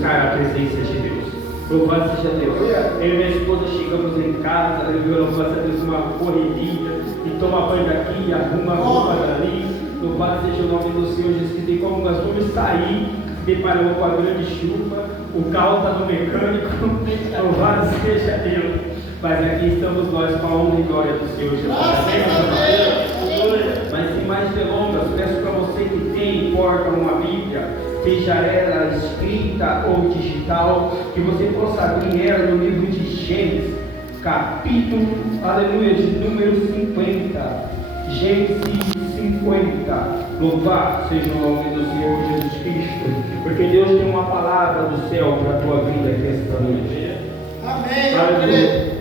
buscar a presença de Deus. Louvado seja Deus. Eu e minha esposa chegamos em casa, louvado seja Deus, uma correria, e toma banho daqui, arruma roupa dali. Louvado seja o nome do Senhor Jesus, que tem como nós vamos sair, se deparamos com a grande chuva, o carro está no mecânico, louvado seja Deus. Mas aqui estamos nós com a honra e glória do Senhor Jesus. Mas sem mais delongas, peço para você que tem porta uma Bíblia, seja ela escrita ou digital, que você possa abrir ela no livro de Gênesis, capítulo, aleluia, de número 50. Gênesis 50. Louvado seja o nome do Senhor Jesus Cristo, porque Deus tem uma palavra do céu para a tua vida aqui esta noite. Amém. Aleluia.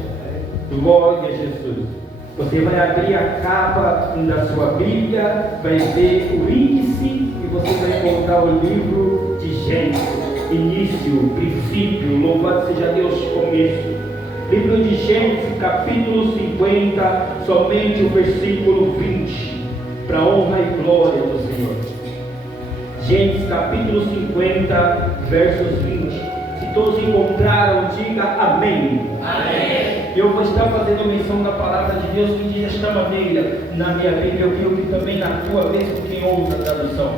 Glória a Jesus. Você vai abrir a capa da sua Bíblia, vai ver o índice e você vai encontrar o livro de Gênesis. Início, princípio, louvado seja Deus, começo. Livro de Gênesis, capítulo 50, somente o versículo 20, para a honra e glória do Senhor. Gênesis, capítulo 50, versos 20. Se todos encontraram, diga amém. Amém. Eu vou estar fazendo menção da palavra de Deus que diz desta maneira na minha Bíblia, eu creio que também na tua, mesmo quem ouve a tradução.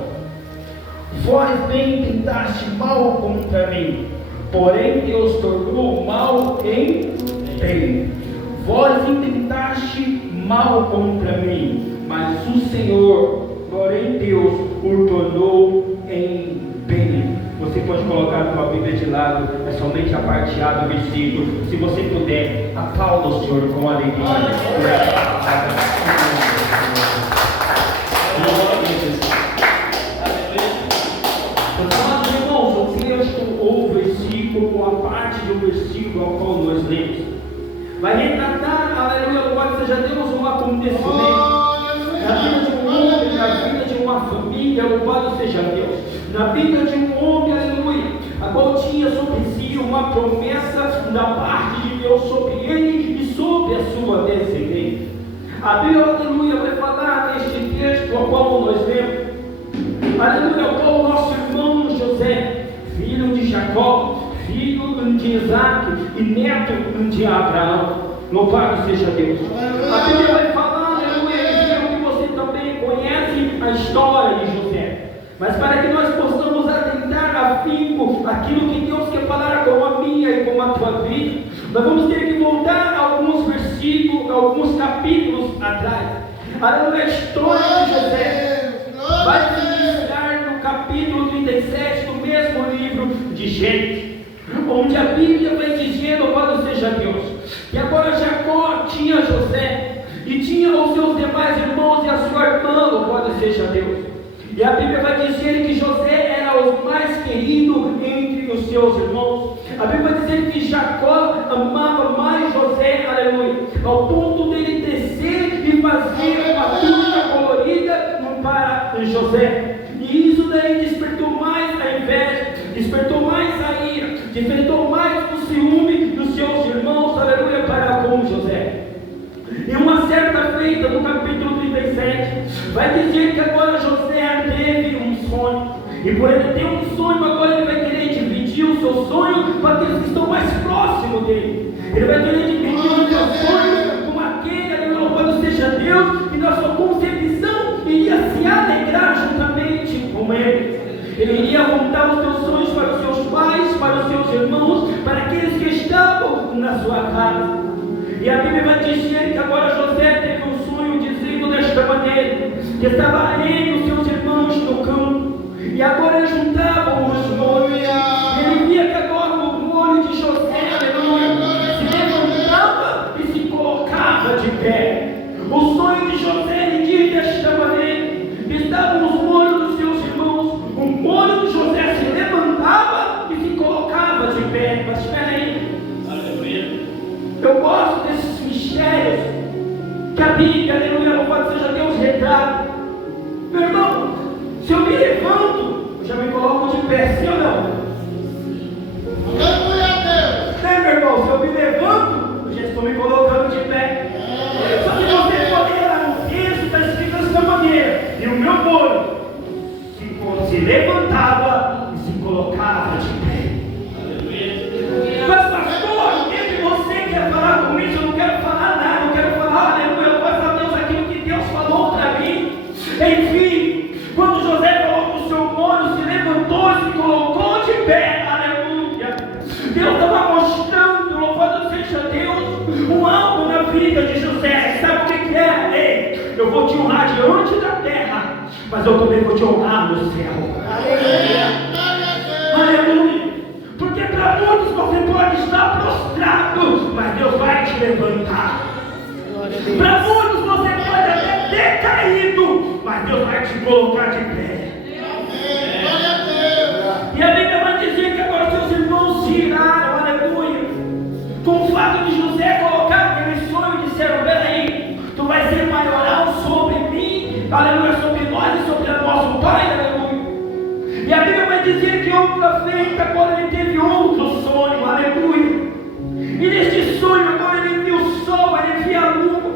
Vós bem tentaste mal contra mim, porém Deus tornou mal em bem. Vós intentaste mal contra mim, mas o Senhor, porém Deus, o tornou em bem. Você pode colocar a tua Bíblia de lado, é somente a parte A do versículo. Se você puder, aplauda o Senhor com alegria. Amados irmãos, você estudou o versículo, ou a parte de um versículo ao qual nós lemos. Vai retratar, aleluia, louvado seja Deus, um acontecimento na vida de um homem, na vida de uma família, louvado seja Deus. Na vida de um homem, aleluia, a qual tinha sobre si uma promessa da parte de Deus sobre ele e sobre a sua descendência. A Bíblia, aleluia, vai falar neste texto ao qual nós lemos, aleluia, ao qual o nosso irmão José, filho de Jacó, filho de Isaac e neto de Abraão, louvado seja Deus. A Bíblia vai falar, aleluia, que você também conhece a história de José. Mas para que nós possamos atentar afinco aquilo que Deus quer falar com a minha e com a tua vida, nós vamos ter que voltar alguns versículos, alguns capítulos atrás. A história de José vai se iniciar no capítulo 37 do mesmo livro de Gênesis, onde a Bíblia vai dizer, louvado seja Deus, que agora Jacó tinha José e tinha os seus demais irmãos e a sua irmã, louvado seja Deus. E a Bíblia vai dizer que José era o mais querido entre os seus irmãos. A Bíblia vai dizer que Jacó amava mais José, aleluia, ao ponto dele descer e fazer uma túnica colorida para José. E isso daí despertou mais a inveja, despertou mais a ira, despertou mais o ciúme dos seus irmãos, aleluia, para com José. E uma certa feita, no capítulo 37, vai dizer que agora José teve um sonho. E por ele ter um sonho, agora ele vai querer dividir o seu sonho com aqueles que estão mais próximos dele. Ele vai querer dividir o seu sonho com aquele, louvado seja Deus, que na sua concepção iria se alegrar juntamente com ele. Ele iria contar os seus sonhos para os seus pais, para os seus irmãos, para aqueles que estavam na sua casa. E a Bíblia vai dizer que agora José teve um sonho dizendo desta maneira, que estava ele e os seus irmãos no campo, e agora eles juntavam os molhos, e ele via que agora o molho de José, aleluia, se levantava e se colocava de pé. O sonho de José lhe diz desta maneira, que estavam os molhos dos seus irmãos, o molho de José se levantava e se colocava de pé. Mas espera aí, eu gosto desses mistérios que a Bíblia, aleluia, louvado seja Deus, retrata. Meu irmão, se eu me levanto, eu já me coloco de pé, sim ou não? Aleluia a Deus. Meu irmão, se eu me levanto, eu já estou me colocando de pé. Só que você pode ir lá no texto, está escrito dessa maneira, e o meu molho se levantava e se colocava de pé. pé, aleluia. Deus estava mostrando, louvado seja Deus, um algo na vida de José. Sabe o que é? Ei, eu vou te honrar diante da terra, mas eu também vou te honrar no céu. Aleluia. Porque para muitos você pode estar prostrado, mas Deus vai te levantar. Para muitos você pode até ter caído, mas Deus vai te colocar de pé. E a Bíblia vai dizer que agora seus irmãos se iraram, aleluia, com o fato de José colocar aquele sonho e disseram: peraí, tu vai ser maioral sobre mim, aleluia, sobre nós e sobre o nosso pai, aleluia. E a Bíblia vai dizer que outra feita, agora ele teve outro sonho, aleluia. E neste sonho agora ele viu o sol, ele via a lua,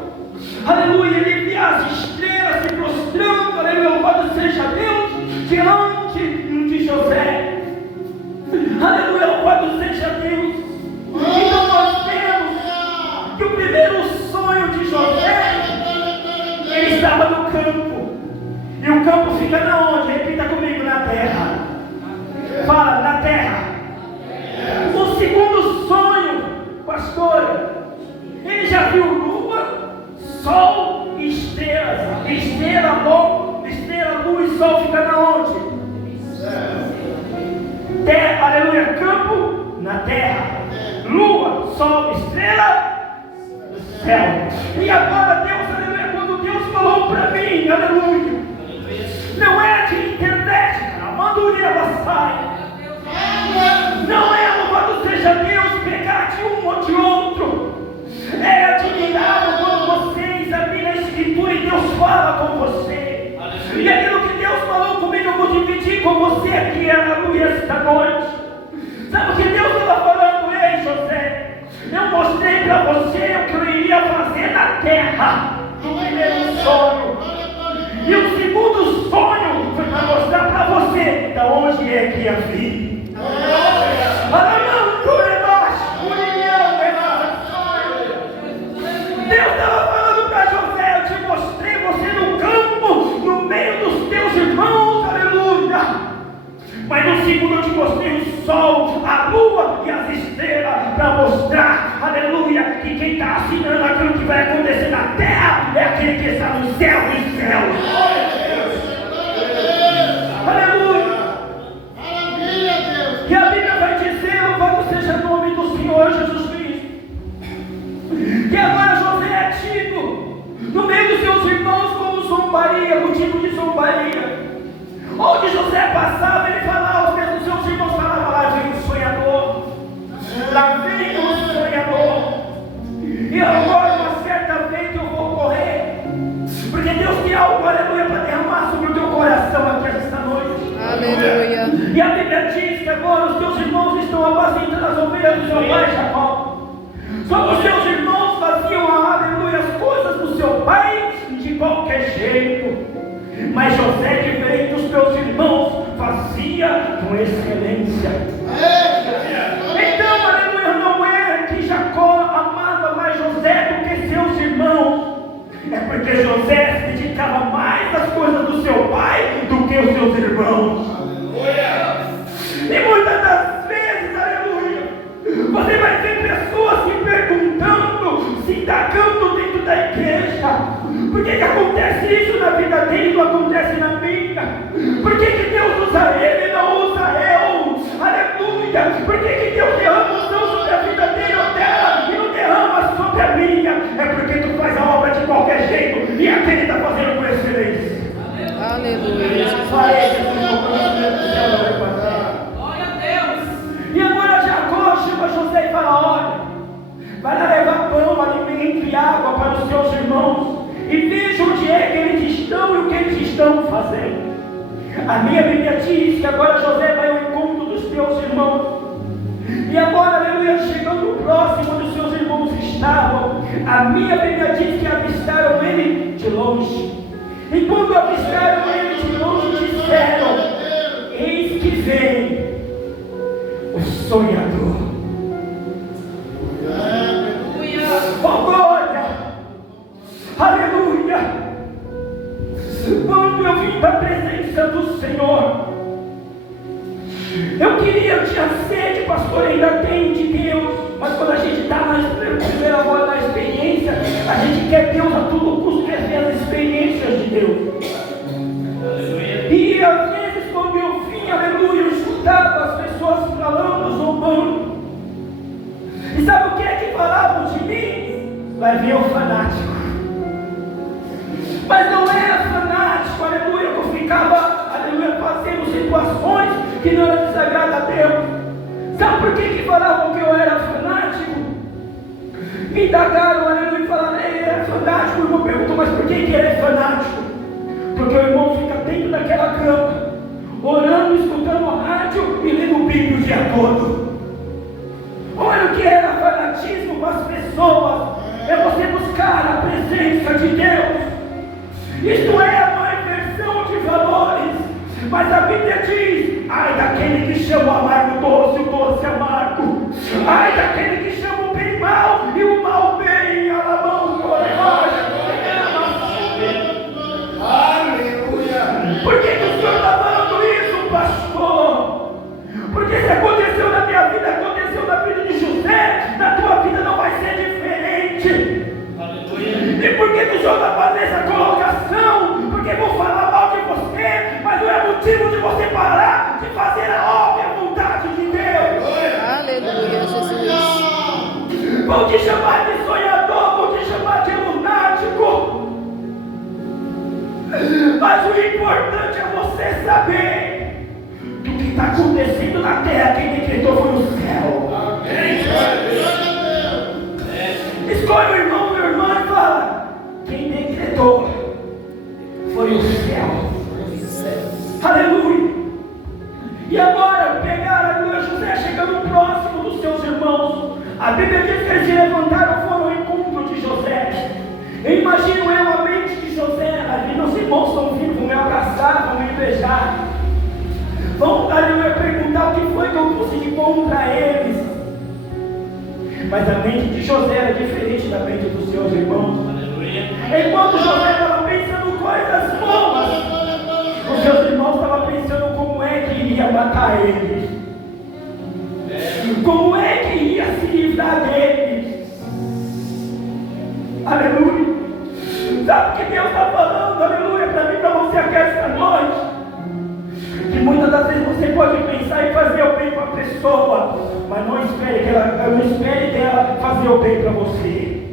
aleluia, ele via as estrelas se prostrando, aleluia, louvado seja Deus, diante de José. Aleluia, louvado seja Deus. Então nós vemos que o primeiro sonho de José, ele estava no campo. E o campo fica na onde? Repita comigo: na terra. Fala, na terra. O segundo sonho, pastor, ele já viu lua, sol e estrelas. Estrela, lua e sol fica na onde? Terra, aleluia, campo na terra, lua, sol, estrela, céu. E agora Deus, aleluia, quando Deus falou para mim, aleluia, não é de internet, manduria sai. Não é, louvado seja Deus, pegar de um ou de outro. É admirável quando você examina a Escritura e Deus fala com você. E aquilo que Deus falou comigo, eu vou dividir com você aqui, aleluia, esta noite. Sabe o que Deus estava falando? Ei, José, eu mostrei para você o que eu iria fazer na terra, no primeiro sonho. E o segundo sonho foi para mostrar para você da onde é que ia vir. Deus estava falando para José: eu te mostrei você no campo, no meio dos teus irmãos, aleluia. Mas no segundo eu te mostrei o sol, a lua e as estrelas, para mostrar, aleluia, que quem está assinando aquilo que vai acontecer na terra é aquele que está no céu dos céus. Aleluia. E a Bíblia vai dizer, louvado seja o nome do Senhor Jesus Cristo, que agora José é tido no meio dos seus irmãos como zombaria, motivo de zombaria. Onde José passava, ele falava, os mesmos seus irmãos falavam: lá vem o sonhador, lá vem o sonhador. E agora, uma certa vez eu vou correr, porque Deus tem algo, aleluia, para derramar sobre o teu coração aqui esta noite. Aleluia. E a Bíblia diz que agora os teus irmãos estão apacentando as ovelhas do seu pai Jacó. Só que os seus irmãos faziam, aleluia, as coisas do seu pai de qualquer jeito. Mas José, diferente dos teus irmãos, fazia com excelência. Então, aleluia, não é que Jacó amava mais José do que seus irmãos. É porque José se dedicava mais às coisas do seu pai do que os seus irmãos. E muitas das vezes, aleluia, você vai ver pessoas se perguntando, se indagando dentro da igreja: por que acontece isso na vida dele e não acontece na minha? Por que Deus usa ele e não usa eu? Aleluia! Por que Deus derrama o céu sobre a vida dele ou dela e não derrama sobre a minha? É porque tu faz a obra de qualquer jeito e aquele está fazendo com excelência. Aleluia. Glória a Deus. E agora Jacó chama José e fala: olha, vai lá levar pão, alimento e água para os seus irmãos, e veja onde é que eles estão e o que eles estão fazendo. A minha Bíblia diz que agora José vai ao encontro dos teus irmãos. E agora, aleluia, chegando próximo onde os seus irmãos estavam, a minha Bíblia diz que avistaram ele de longe. E quando avistaram ele de longe, disseram: eis que vem o sonhador. Oh, glória! Aleluia! Quando eu vim para a presença do Senhor, eu queria tinha sede, pastor, ainda tem de Deus. Mas quando a gente está na primeira hora da experiência, a gente quer Deus a todo custo, quer ver as experiências de Deus. E às vezes quando eu vim, aleluia, eu escutava as pessoas falando, zombando. E sabe o que é que falavam de mim? Vai ver o fanático. Mas não era fanático, aleluia, que eu ficava, aleluia, fazendo situações que não eram desagradas a Deus. Sabe por que falavam que eu era fanático? Me indagaram, aleluia, e falaram, ele era fanático. O irmão perguntou, mas por que ele é fanático? Porque o irmão fica dentro daquela cama, orando, escutando rádio e lendo Bíblia o dia todo. Olha o que era fanatismo com as pessoas. É você buscar a presença de Deus. Isto é uma inversão de valores. Mas a Bíblia diz, ai daquele que chama o amargo doce, o doce amargo. Ai daquele que chama o bem mal e o mal bem. Alabão, glória. Aleluia. Por que o Senhor está falando isso, pastor? Porque se aconteceu na minha vida, aconteceu na vida de José, na tua vida não vai ser diferente. Aleluia. E por que o Senhor está fazendo essa colocação? Porque vou falar mal de você, mas não é motivo de você parar de fazer a óbvia vontade de Deus. Aleluia, Jesus. Vão te chamar de sonhador, vão te chamar de lunático. Mas o importante é você saber que o que está acontecendo na terra, quem decretou foi o céu. Escolhe o irmão ou a irmã e fala, quem decretou foi o céu. Aleluia. E agora pegaram, aleluia, José chegando próximo dos seus irmãos. A Bíblia diz que eles se levantaram e foram ao encontro de José. Eu imagino a mente de José, ali meus irmãos estão vindo, vão me abraçar, vão me beijar, vão perguntar o que foi que eu consegui contra eles. Mas a mente de José era diferente da mente dos seus irmãos. Enquanto José estava pensando coisas boas, os seus irmãos estavam pensando como é que iria matar eles, como é que ia se livrar deles. Aleluia. Sabe o que Deus está falando, aleluia, para mim, para você aqui esta noite? Que muitas das vezes você pode pensar em fazer o bem para a pessoa, mas não espere que ela, não espere dela fazer o bem para você.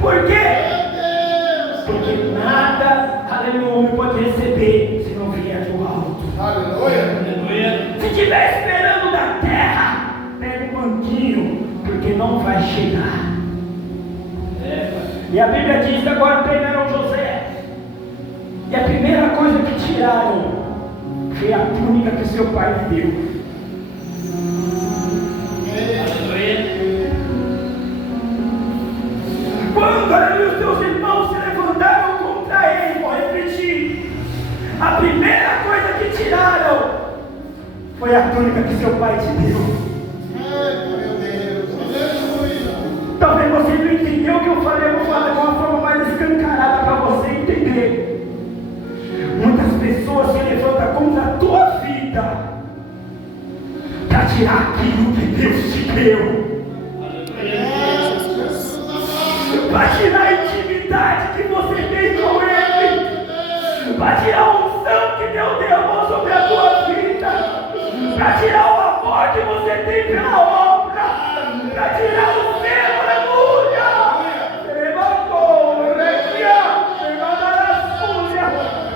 Por quê? Porque nada, aleluia, o homem pode receber se não vier do alto. Aleluia. Se estiver esperando da terra, pega um manguinho, porque não vai chegar. E a Bíblia diz que agora pegaram José, e a primeira coisa que tiraram foi a túnica que seu pai lhe deu. Quando os seus irmãos se levantaram contra ele, vou repetir, a primeira coisa que tiraram foi a túnica que seu pai te deu. Talvez você não entendeu o que eu falei, eu vou falar de uma forma mais escancarada para você entender. Muitas pessoas se levantam contra a tua vida para tirar aquilo que Deus te deu, para tirar a intimidade que você tem com Ele, para tirar a unção que Deus derramou sobre a tua vida, para tirar o amor que você tem pela obra, para tirar o zelo, aleluia. Levantou, regia, pegada na súria.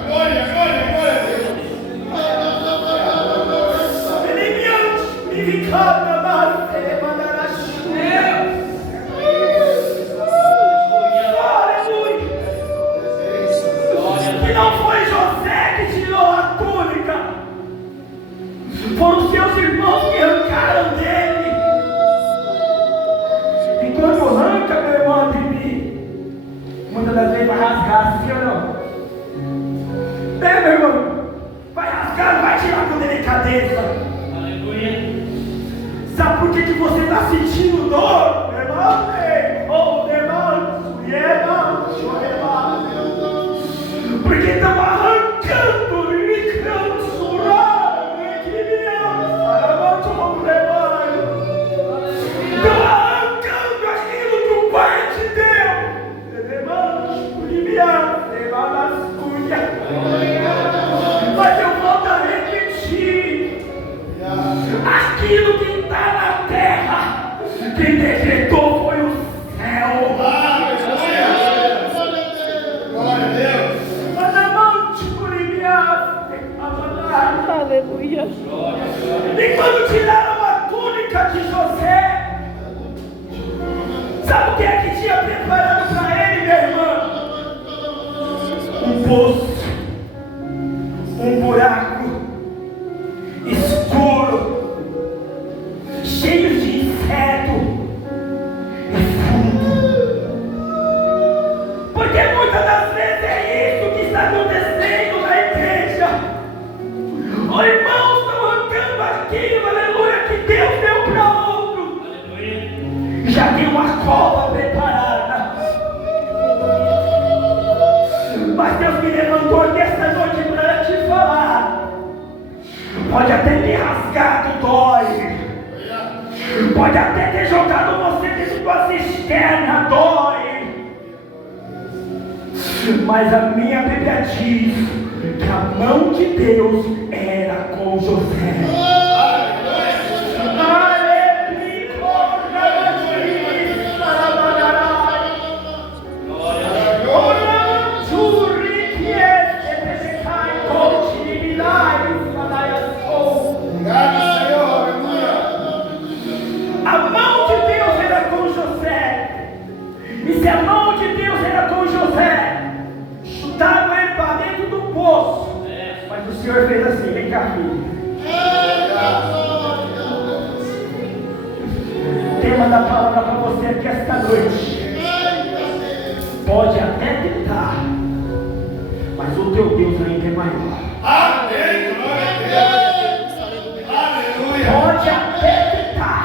Glória, glória, glória. Ele me encanta, mas ele manda na súria. Que não foi José que tirou a túnica, foram seus irmãos que arrancaram dele. E quando arranca, meu irmão, de mim, muitas das vezes vai rasgar, sim ou não? Meu irmão, vai rasgar, vai tirar com delicadeza. Aleluia. Sabe por que você está sentindo dor, meu irmão? Oh, meu irmão, porque estão arrancando e cansurar, Mas eu volto a repetir: aquilo que está na terra, quem decretou foi o céu. Glória a Deus. Aleluia. E quando tiraram a túnica de José, sabe o que é que tinha preparado para ele, minha irmã? Um poço, um buraco escuro, cheio de inseto e fundo. Porque muitas das vezes é isso que está acontecendo na igreja. Os irmãos estão arrancando aquilo, aleluia, que Deus deu para outro. Aleluia. Já tem uma cova preparada. Mas Deus me levantou nessa noite para te falar. Pode até ter rasgado, dói. Pode até ter jogado você dentro de uma cisterna, dói. Mas a minha Bíblia diz que a mão de Deus era com José. A mão de Deus era com José. E se a mão de Deus era com José, chutaram ele para dentro do poço. Mas o Senhor fez assim: vem cá, filho. O tema da palavra para você aqui esta noite: pode até tentar, mas o teu Deus ainda é maior. Amém. Glória a Deus. Aleluia. Pode até tentar,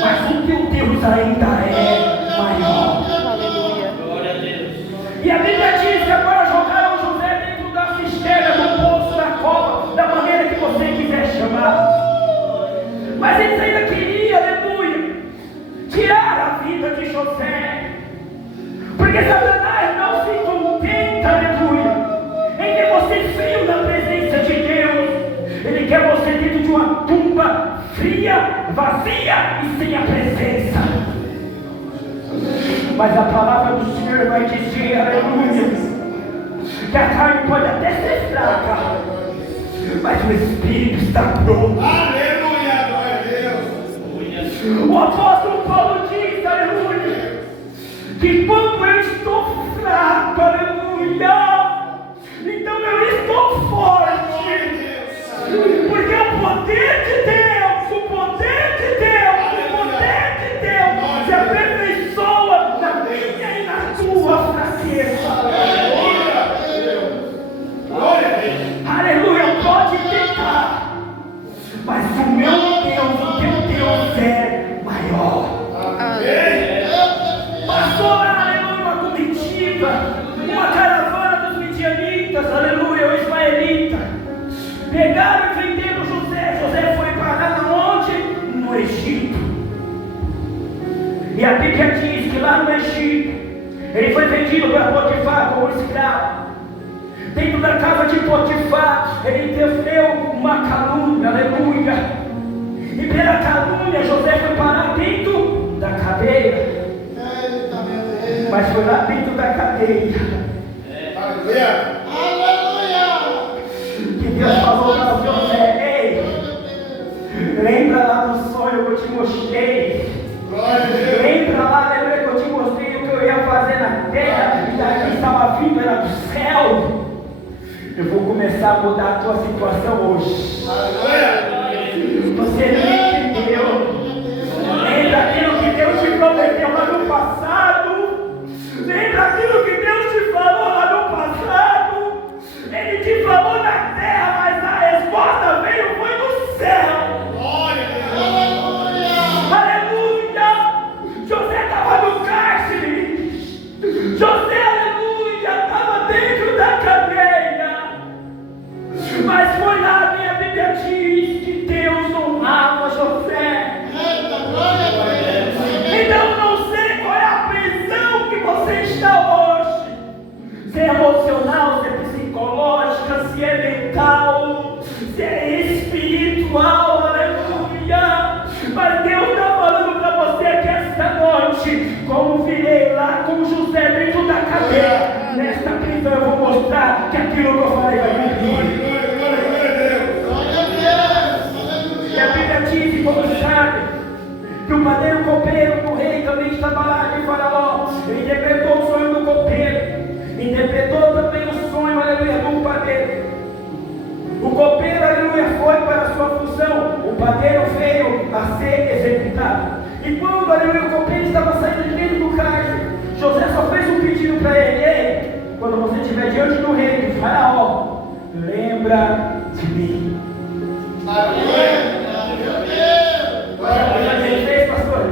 mas o teu Deus ainda é maior. Aleluia. Glória a Deus. E a Bíblia diz que agora jogaram José dentro da cisterna, do poço, da cova, da maneira que você quiser chamar. Mas eles ainda queriam, aleluia, tirar a vida de José. Porque Satanás não se contenta, aleluia, em ter você frio na presença de Deus. Ele quer você dentro de uma tumba fria, vazia e sem a presença. Mas a palavra do Senhor vai dizer, aleluia, que a carne pode até ser fraca, mas o Espírito está pronto. Aleluia. Glória a Deus. O apóstolo Paulo diz, aleluia, que quando eu estou fraco, aleluia, então eu estou forte. Porque o poder de Deus, o poder de Deus, o poder de Deus se aperfeiçoa na minha e na tua fraqueza. Aleluia, pode tentar, mas o meu Deus, o teu Deus é maior. Passou lá, aleluia, uma comitiva, uma caravana dos midianitas, aleluia, o ismaelita. Pegaram e venderam José. José foi parar onde? No Egito. E a Bíblia diz que lá no Egito ele foi vendido para Potifar como escravo. Dentro da casa de Potifar ele teceu uma calúnia, aleluia. E pela calúnia José foi parar dentro da cadeia. Mas foi lá dentro da cadeia que Deus falou para José: ei, lembra lá do sonho que eu te mostrei? Lembra lá, aleluia, que eu te mostrei o que eu ia fazer na terra, e daqui estava vindo, era do céu. Eu vou começar a mudar a tua situação hoje. Você não entendeu? Lembra aquilo que Deus te prometeu lá no passado? Lembra aquilo que Deus te falou lá no passado? Ele te falou na terra, mas a resposta veio, foi do céu. Aleluia! José estava no cárcere. José, aleluia, estava dentro da cadeia. Mas foi lá, minha Bíblia diz que aquilo que eu falei vai cumprir. E a Bíblia diz, como sabe, que o padeiro copeiro, o rei também estava lá de Faraó. Ele interpretou o sonho do copeiro, interpretou também o sonho, aleluia, do padeiro. O copeiro, aleluia, foi para a sua função, o padeiro veio a ser executado. E quando, aleluia, o copeiro estava saindo de dentro do cárcere, José só fez um pedido para ele: ei, quando você estiver diante do rei, do Faraó, lembra de mim. Ele fez, pastor?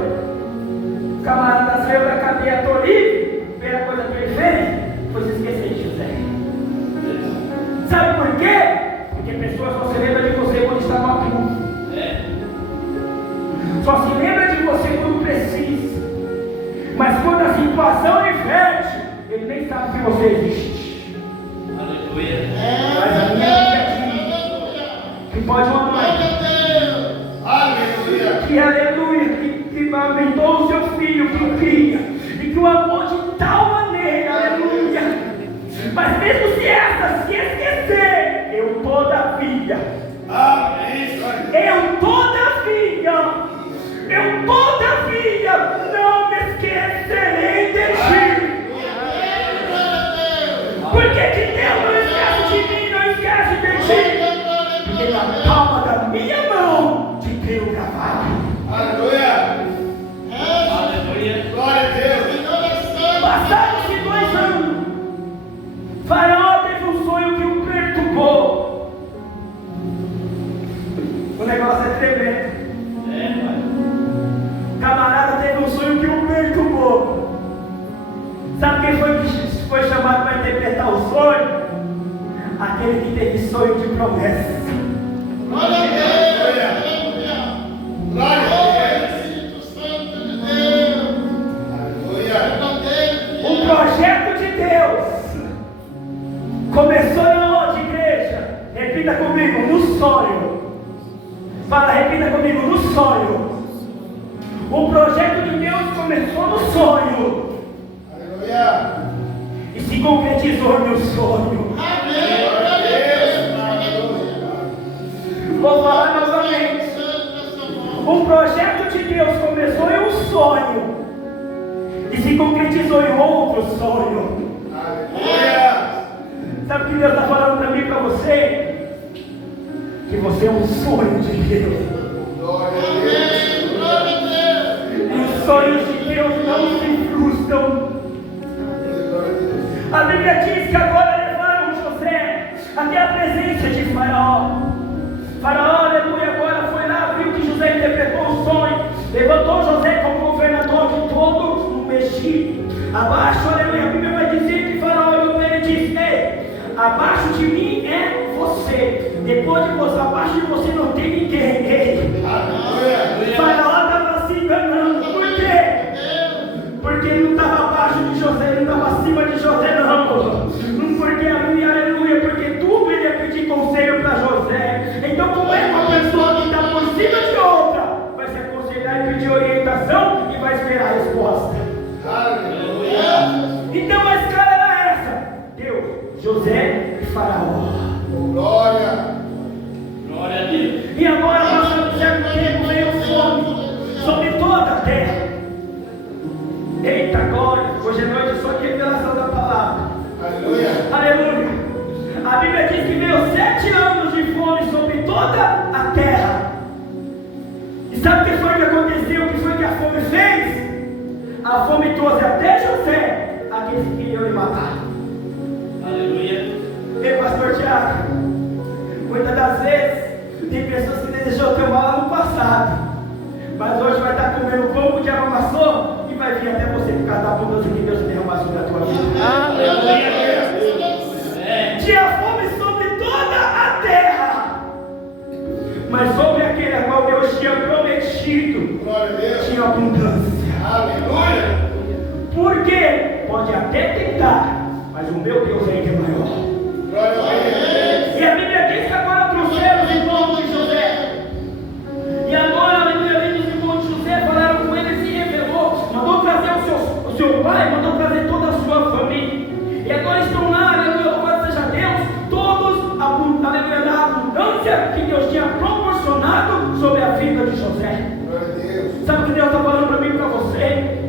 O camarada saiu da cadeia livre. A primeira coisa que ele fez foi se esquecer de José. Sabe por quê? Porque pessoas só se lembram de você quando está no apuro. Só se lembra de você quando precisa. Mas quando a situação inverte, ele nem sabe que você existe. Aleluia. Mas a minha Bíblia diz que pode uma mãe. Que aleluia, que amamentou o seu filho, que cria, e que o amou de tal maneira, aleluia. Mas mesmo se essa se esquecer, eu todavia, não me esquecerei de ti. Porque que Deus não esquece de mim, não esquece de ti. Porque na palma da minha mão te tenho gravado. Aleluia. Glória a Deus. Passaram-se 2 anos. Faraó teve um sonho que o perturbou. O negócio é tremendo. O camarada teve um sonho que o perturbou. Sabe quem foi chamado para interpretar o sonho? Aquele que teve sonho de promessa. Glória a Deus. Glória a Deus. O projeto de Deus começou na onde, igreja? Repita comigo, no sonho. Fala, repita comigo, no sonho. O projeto de Deus começou no sonho. Aleluia. E se concretizou no sonho. Vou falar novamente. O projeto de Deus começou em um sonho e se concretizou em outro sonho. Aleluia. Sabe o que Deus está falando para mim e para você? Que você é um sonho de Deus. Glória a Deus. E os sonhos de Deus não se frustram. A Bíblia diz que agora levaram José até a presença de Faraó. Faraó, aleluia, agora foi lá, viu que José interpretou o sonho, levantou José como governador de todo o Egito. Abaixo, aleluia, a Bíblia vai dizer que Faraó olhou para ele e disse: ei, abaixo de mim é você. Depois de você, abaixo de você não tem ninguém. Ei. Faraó estava se enganando. Por quê? Porque ele não estava abaixo de José, ele não estava acima de José, não. Porque, aleluia, porque tudo ele ia pedir conselho para José. Então, como é uma pessoa que está por cima de outra, vai se aconselhar e pedir orientação e vai esperar a resposta. Então a escala era essa: Deus, José e Faraó. Glória. Glória a Deus. E agora, passando um certo tempo, veio fome sobre toda a terra. Eita glória! Hoje é noite só de revelação da palavra. Aleluia. Aleluia! A Bíblia diz que veio 7 anos de fome sobre toda a terra. E sabe o que foi que aconteceu? O que foi que a fome fez? A fome trouxe até José aqueles que queriam lhe matar. Aleluia. Ei, pastor Tiago, muitas das vezes tem pessoas que desejou teu mal lá no passado, mas hoje vai estar comendo pão que o diabo amassou e vai vir até você por causa da abundância que Deus derramou sobre a tua vida. Aleluia. Tinha fome sobre toda a terra, mas sobre aquele a qual Deus tinha prometido, Glória a Deus. tinha abundância. Aleluia. Porque pode até tentar, mas o meu Deus ainda é maior. Glória a Deus. E a Bíblia diz que agora trouxeram os irmãos de José. E agora, aleluia, os irmãos de José falaram com ele e se revelou. Mandou trazer o seu pai, mandou trazer toda a sua família. E agora estão lá, aleluia, louvado seja Deus, sonho de José. Glória a Deus. Sabe o que Deus está falando para mim e para você?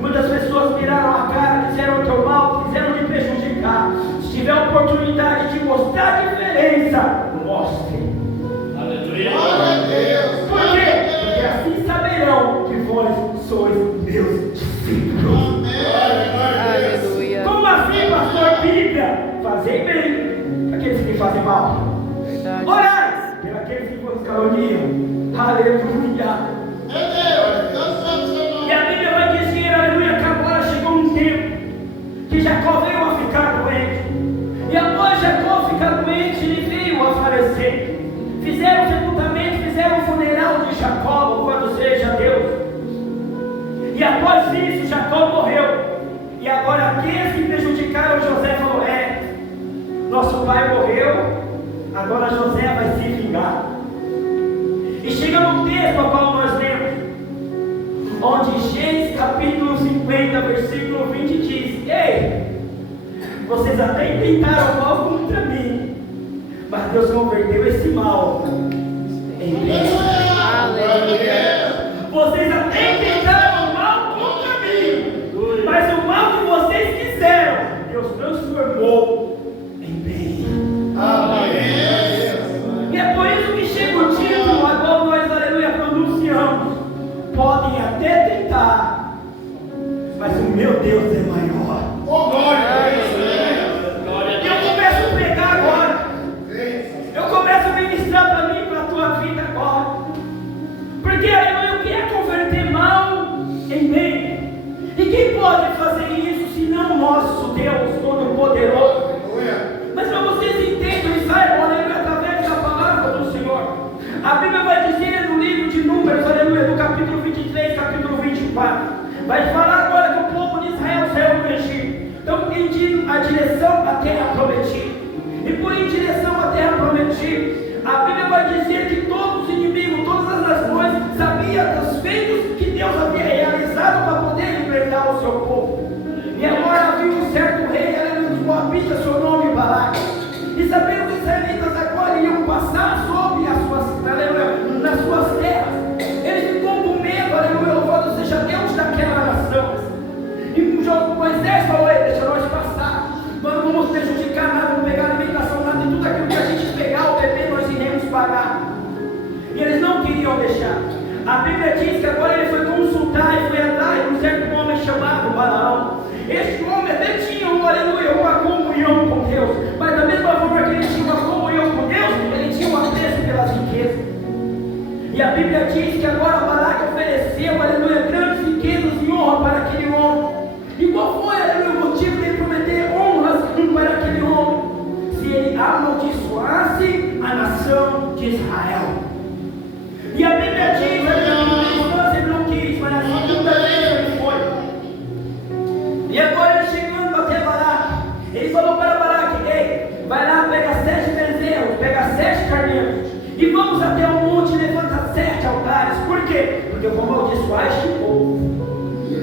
Muitas pessoas viraram a cara, quiseram o teu mal, quiseram te prejudicar. Se tiver a oportunidade de mostrar a diferença, mostre. Aleluia. Glória a Deus. Por quê? Porque assim saberão que vós sois meus discípulos. Glória a Deus. Aleluia. Como assim, pastor? Bíblia? Fazei bem aqueles que fazem mal. Verdade. Orai por aqueles que vos caluniam. Aleluia. E a Bíblia vai dizer, aleluia, que agora chegou um tempo que Jacó veio a ficar doente. E após Jacó ficar doente, ele veio a falecer. Fizeram o sepultamento, fizeram o funeral de Jacó, louvado seja Deus. E após isso, Jacó morreu. E agora aqueles que prejudicaram José falaram, nosso pai morreu, agora José vai se vingar. E chega no texto a qual nós lemos, onde Gênesis capítulo 50, versículo 20 diz: ei, vocês até tentaram mal contra mim, mas Deus converteu esse mal em bem. Aleluia. Vocês até tentaram mal contra mim, mas o mal que vocês quiseram, Deus transformou em bem. E é por isso que chega o título, agora nós, aleluia, pronunciamos. Podem até tentar, mas o meu Deus é maior. Glória a E eu começo a pregar agora. Eu começo a ministrar para mim, para a tua vida agora. Porque, aleluia, o que é converter mal em bem? E quem pode fazer isso senão o nosso Deus Todo-Poderoso? Mas para vocês entendam e saibam, aleluia, através da palavra do Senhor, a Bíblia vai dizer no livro de Números, aleluia, no capítulo 23, capítulo 24, vai falar agora que o povo de Israel saiu do Egito, estão pedindo a direção à terra prometida. E por em direção à terra prometida, a Bíblia vai dizer que todos os inimigos, todas as nações sabiam dos feitos que Deus havia realizado para poder libertar o seu povo. E agora havia um certo rei, aleluia, dos Moabitas, seu nome Balaque. E sabendo que os israelitas agora iam passar sobre as suas, aleluia, nas suas terras, eles ficam com medo, aleluia, louvado seja Deus daquela nação. E Moisés falou: deixa nós passar, nós não vamos prejudicar nada, não pegar alimentação, nada, e tudo aquilo que a gente pegar, o bebê, nós iremos pagar. E eles não queriam deixar. A Bíblia diz que agora ele foi consultar e foi atrás de um certo homem chamado Balaão. Este homem até tinha aleluia, uma comunhão com Deus, mas da mesma forma que ele tinha uma comunhão com Deus, ele tinha um apreço pelas riquezas. E a Bíblia diz que agora Balaque ofereceu, aleluia, grandes riquezas e honra para aquele homem. E qual foi, aleluia, o motivo de ele prometer honras para aquele homem? Se ele amaldiçoasse a nação de Israel. E a Bíblia diz, aleluia, que ele não quis, mas a segunda vez ele foi. E agora ele chegando até Balaque, ele falou para Balaque: ei, vai lá, pega 7 bezerros, pega 7 carneiros, e vamos até o monte e levanta 7 altares. Por quê? Porque eu vou amaldiçoar este povo.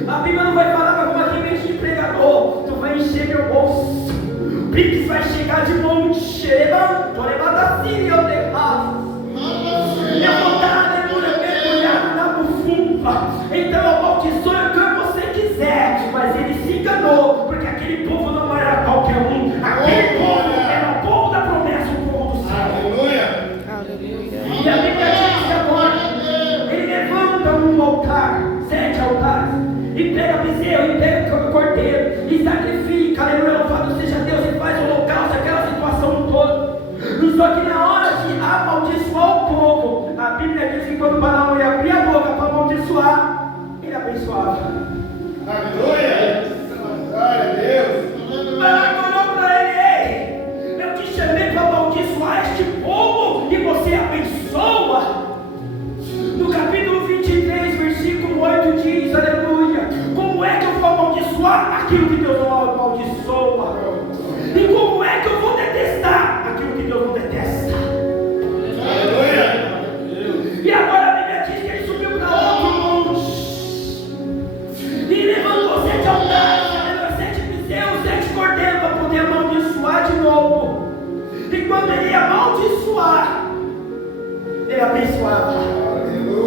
A Bíblia não vai falar, mas como aqui vem de pregador, tu vai encher meu bolso. O Pix vai chegar de monte, xerebão, tô levando assim, eu derrado. Eu vou estar, aleluia, mergulhado na bufunfa. Então eu amaldiçoe o que você quiser, mas ele se enganou, porque aquele povo não era qualquer um. Aquele povo era o povo da promessa, o povo do céu. E a Bíblia diz que agora ele levanta um altar, 7 altares, e pega bezerro, e pega cordeiro, e sacrifica, aleluia, louvado seja Deus, e faz o holocausto, aquela situação toda. Só que na hora de amaldiçoar o povo, a Bíblia diz que quando Balaão ia abrir a boca para amaldiçoar, ele abençoava. Aleluia! Glória a Deus! Balaão olhou para ele: ei, eu te chamei para amaldiçoar este povo e você abençoa. No capítulo 23, versículo 8 diz, aleluia, como é que eu vou amaldiçoar aquilo que Deus não amaldiçoa? E como é que eu vou detestar aquilo que Deus não detesta? Aleluia! E agora a Bíblia diz que ele subiu para outro monte e levantou 7 altares, 7 bezerros, 7 cordeiros para poder amaldiçoar de novo. E quando ele ia amaldiçoar, ele abençoava. Aleluia!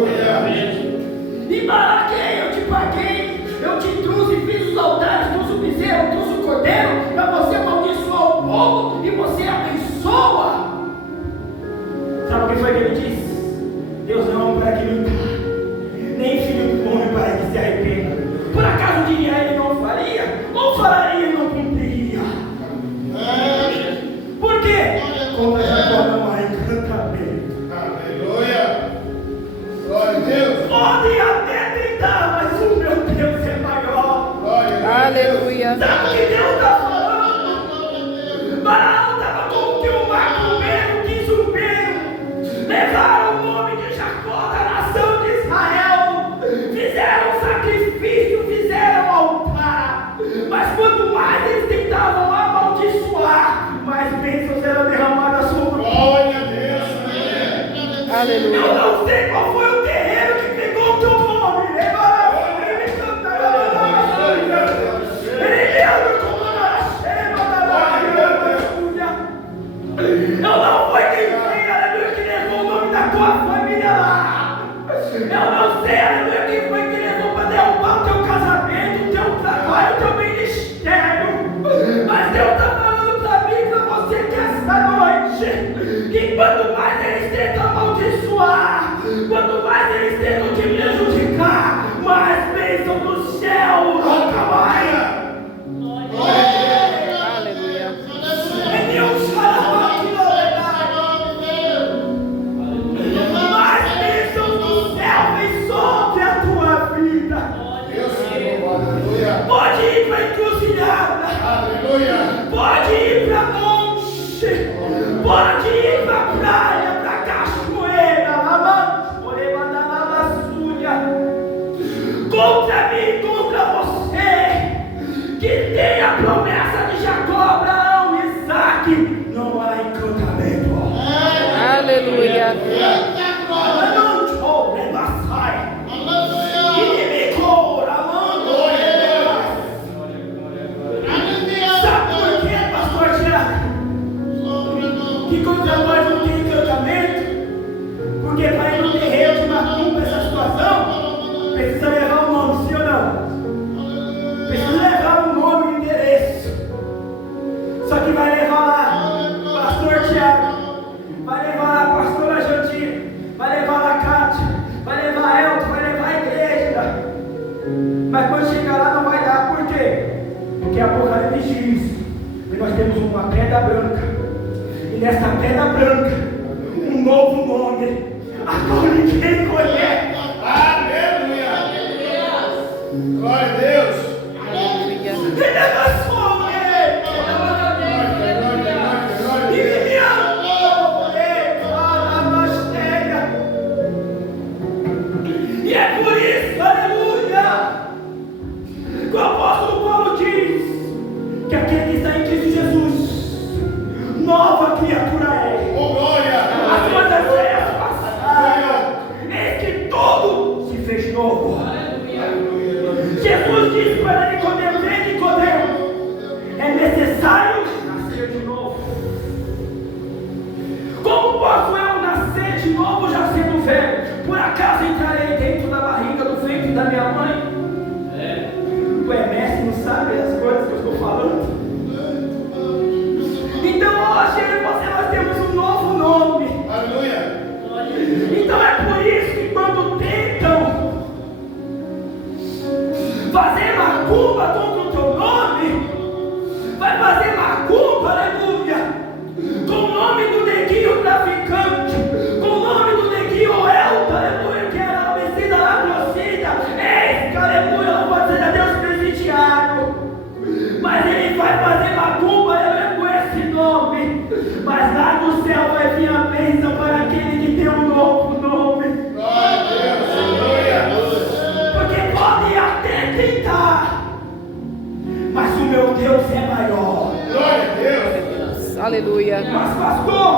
Me baraquei, eu te paguei, eu te trouxe, fiz os altares, trouxe o bezerro, trouxe o cordeiro, para você amaldiçoar o povo e você abençoa. Sabe o que foi que ele disse? Deus não é homem para que minta, nem filho do homem para que se arrependa. Por acaso diria ele não faria? Ou falaria e não cumpriria? Por quê? Contra Jacó não há encantamento. Aleluia. Glória a Deus. Podem até tentar, mas o meu Deus é maior. Glória a Deus. Aleluia. Sabe o que Deus está falando? Balaão estava com que o macumbeiro, que zumbeiro, levaram o nome de Jacó da nação de Israel, fizeram sacrifício, fizeram altar, mas quanto mais eles tentavam amaldiçoar, mais bênçãos eram derramadas sobre o povo. Glória a Deus. Aleluia. Eu não sei qual foi o terreiro que pegou o teu nome. Ele eu não foi quem foi, aleluia, que levou o nome da tua família lá. Eu não sei, aleluia, quem foi que levou para derrubar o teu casamento, o teu trabalho, o teu ministério. Mas Deus está falando para mim e para você que esta noite, que quanto mais eles tentam amaldiçoar, quanto mais eles tentam te prejudicar, mais bênção do céu nunca mais. Aleluia. Mais bênçãos do céu vem sobre a tua vida. Deus, aleluia. Pode ir para a encruzilhada, Aleluia. pode ir para monte, pode ir para a praia, para a cachoeira, contra mim, contra você, que tem a promessa de Jacó, Abraão, Isaac, não há encantamento. Aleluia. Sabe por quê, pastor Tiago? Que contra nós não tem encantamento? Porque para ir no terreiro de macumba essa situação, precisa levar o nome, sim ou não? Precisa levar o nome e o endereço. Só que vai levar lá pastor Tiago, vai levar lá a pastora Jantina, vai levar lá a Cátia, vai levar a Elton, vai levar a igreja. Mas quando chegar lá não vai dar, por quê? Porque Apocalipse diz que nós temos uma pedra branca, e nessa pedra branca, um novo nome, a qual ninguém conhece. Aleluia. Glória a Deus. Aleluia. Ele abençoou ele. E me amou ele. E é por isso, aleluia, que o apóstolo Paulo diz que aquele que está em Cristo Jesus, nova criatura é. Oh, glória. As coisas velhas passaram, eis que tudo se fez novo. Jesus disse para Nicodemo: vem, Nicodemo, é necessário nascer de novo. Como posso eu nascer de novo já sendo velho? Por acaso entrarei dentro da barriga do ventre da minha mãe? O mestre não sabe as coisas que eu estou falando. Então hoje eu e você nós temos um novo nome. Aleluia. Então é por isso que quando tentam fazer macumba contra o teu nome, vai fazer macumba, aleluia, com o nome do neguinho traficante, com o nome do neguinho Elton, aleluia, que era homicida lá procida. Eis que, aleluia, louvado seja Deus, presidiário. Mas ele vai fazer macumba, aleluia, com esse nome. Mas lá no céu vai vir a bênção para aquele que tem um novo nome. Glória a Deus. Aleluia. Porque podem até tentar, mas o meu Deus é maior. Glória a Deus. Aleluia. Mas pastor,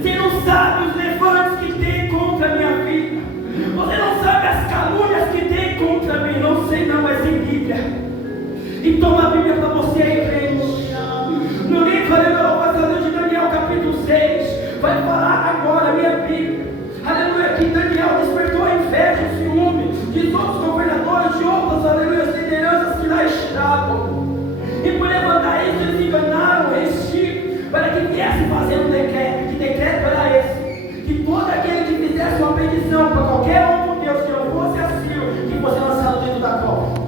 você não sabe os levantes que tem contra a minha vida. Você não sabe as calúnias que tem contra mim. Não sei não, mas em Bíblia. E toma a Bíblia para você aí, crente. No livro de Daniel, capítulo 6, vai falar agora a minha Bíblia. Aleluia, que Daniel despertou a inveja e o ciúme. desejavam. E por levantar isso, eles enganaram o rei Ciro para que viesse fazer um decreto. Que decreto era esse? Que todo aquele que fizesse uma petição para qualquer outro Deus que não fosse a Ciro, que fosse lançado dentro da cova.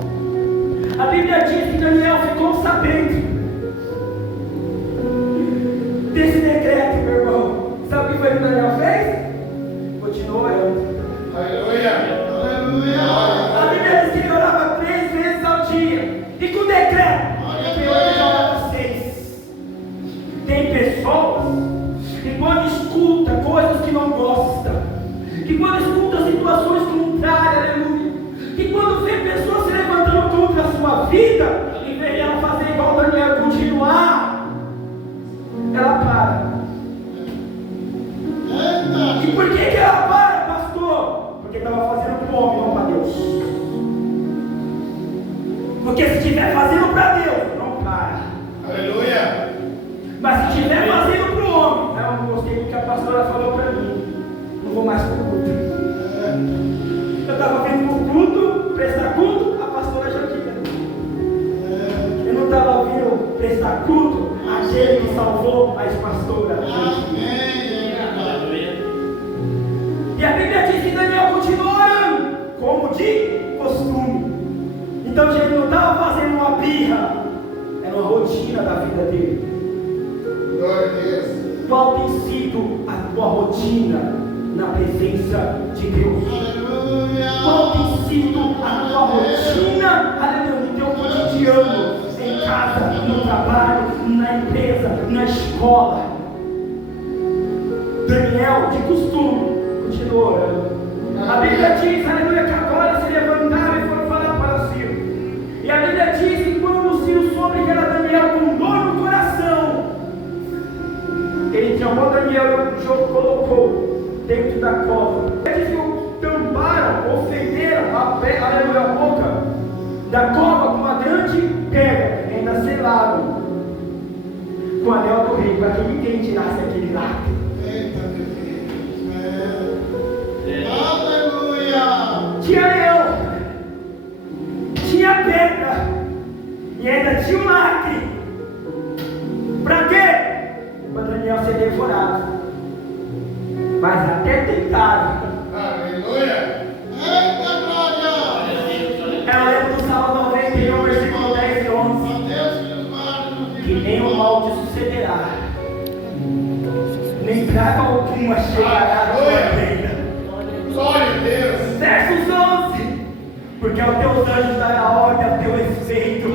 A Bíblia diz que Daniel ficou sabendo desse decreto, meu irmão. Sabe o que foi que Daniel fez? Continuou orando. Aleluia. A Bíblia diz que ele orava 3 vezes ao dia. E com decreto, ele orava 6. Tem pessoas que quando escuta coisas que não gosta, que quando escuta situações contrárias, aleluia, que quando vê pessoas se levantando contra a sua vida, em vez de ela fazer igual Daniel, continuar, ela para. E por que ela para, pastor? Porque estava fazendo para o homem, não para Deus. Porque se estiver fazendo para Deus, não para. Aleluia. Mas se estiver fazendo para o homem, eu não gostei do que a pastora falou para mim, não vou mais para o culto. Eu estava vindo para o culto, prestar culto, a pastora já tinha. Eu não estava vindo prestar culto, aquele que salvou a ex-pastora. E a Bíblia diz que Daniel continuou orando, como de costume. Então ele não estava fazendo uma birra, era uma rotina da vida dele. Glória a Deus. Qual tem sido a tua rotina na presença de Deus? Qual tem sido a tua rotina, aleluia, no teu cotidiano, em casa, no trabalho, na empresa, na escola? Daniel, de costume, continuou orando. A Bíblia diz, aleluia, que agora se levantaram e foram falar para Ciro. E a Bíblia diz que quando Ciro soube que era Daniel com dor no coração, ele chamou Daniel e o colocou dentro da cova. Eles o tamparam, ofenderam a boca da cova com uma grande pedra, e ainda selaram com o anel do rei, para que ninguém tirasse aquele lacre. Aleluia. Tinha leão, tinha pedra e ainda tinha um lacre. Para quê? Para Daniel ser devorado. Mas até tentaram. Aleluia. Eu lembro do Salmo 91, versículo 10 e 11. Que nem o mal te sucederá, nem praga alguma chegará à tua tenda. Glória a Deus. Versos 11. Porque aos teus anjos dará ordem a teu respeito,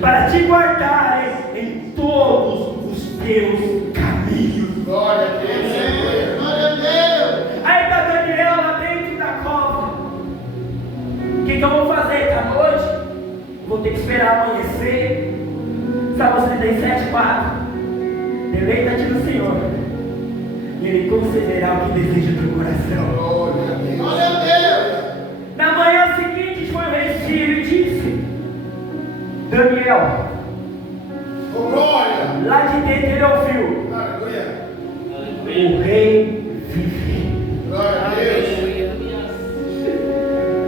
para te guardarem em todos os teus caminhos. Glória a Deus. Glória a Deus. Aí está Daniel lá dentro da cova. O que eu vou fazer à noite? Vou ter que esperar amanhecer. Salmo 37, 4. Deleita-te no Senhor, e Ele concederá o que deseja do teu coração. Glória a Deus. Na manhã seguinte foi o rei Ciro e disse: Daniel, Glória. lá de dentro ele ouviu: Aleluia. o rei vive. Glória a Deus.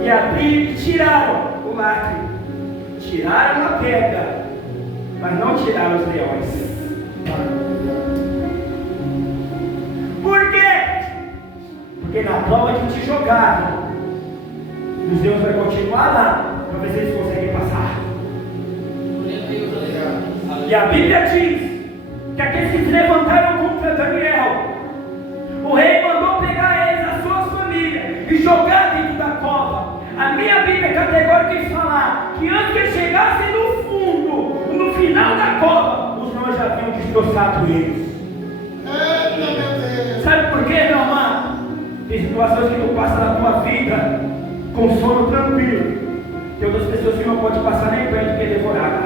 E abriram e tiraram o lacre, tiraram a pedra, mas não tiraram os leões. Por quê? Porque na prova que te jogaram, os deuses vão continuar lá, para ver se eles conseguem passar. E a Bíblia diz que aqueles que se levantaram contra Daniel, o rei mandou pegar eles, as suas famílias, e jogar dentro da cova. A minha Bíblia é categórica em falar que antes que eles chegassem no fundo, no final da cova, os nós já haviam destroçado eles. Sabe por quê, meu amado? Tem situações que tu passa na tua vida com sono tranquilo. Tem outras pessoas que não podem passar nem perto porque é devorada.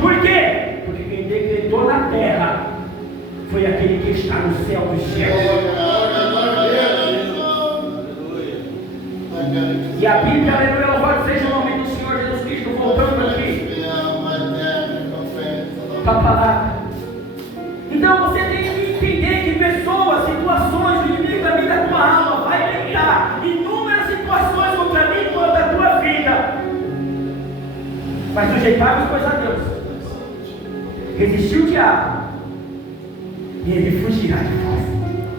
Por quê? Porque quem decretou na terra foi aquele que está no céu dos céus. E a Bíblia, aleluia, louvado seja o nome do Senhor Jesus Cristo, voltando aqui para a palavra. Então você tem que entender que pessoas, situações, o inimigo da vida da tua alma vai ligar inúmeras situações contra mim e contra a tua vida. Mas sujeitai-vos, pois, a Deus. Resistiu o diabo, e ele fugirá de vós.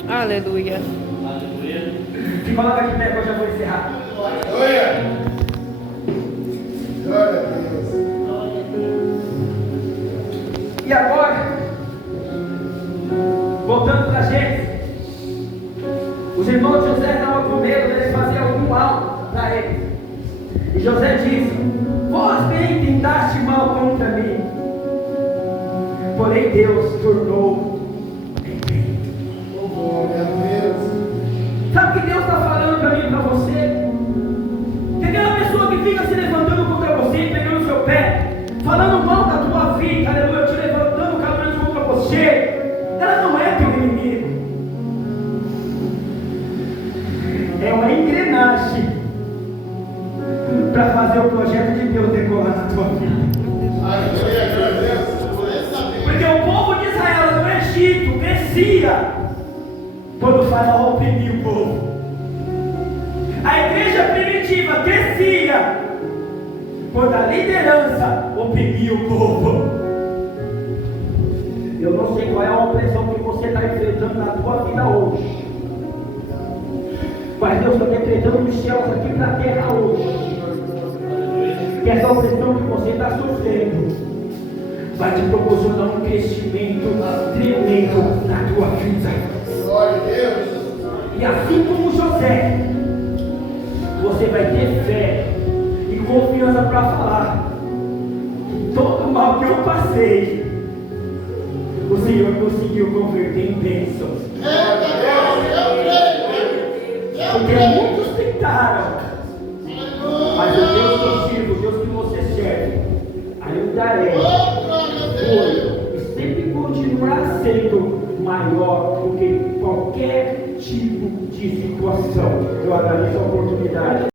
Aleluia. Aleluia. Se coloca de pé, que eu já vou encerrar. Aleluia. Glória a Deus. E agora, voltando para a gente, os irmãos de José estavam com medo de ele fazer algum mal para eles. E José disse: vós bem tentaste mal contra mim, porém Deus tornou em bem. Oh, glória a Deus. Sabe o que Deus está falando para mim e para você? Que aquela pessoa que fica se levantando contra você, pegando o seu pé, falando mal da tua vida, aleluia, te levantando, caminhando contra você, ela não é teu inimigo. É uma engrenagem para fazer o projeto de Deus decolar na tua vida. Aleluia, glória a Deus. Por isso saber. Porque o povo de Israel no Egito crescia quando o faraó oprimia o povo. A igreja primitiva crescia quando a liderança oprimia o povo. Eu não sei qual é a opressão que você está enfrentando na tua vida hoje, mas Deus está decretando os céus aqui para a terra hoje, que essa opressão que você está sofrendo vai te proporcionar um crescimento tremendo na tua vida. Glória a Deus. E assim como José, você vai ter fé e confiança para falar que todo o mal que eu passei, o Senhor conseguiu converter em bênçãos. Eita, Deus, eu creio. Porque muitos tentaram, mas o Deus que eu sirvo, o Deus que você serve, ainda é, foi e sempre continuará sendo maior do que qualquer tipo de situação. Eu agradeço a oportunidade.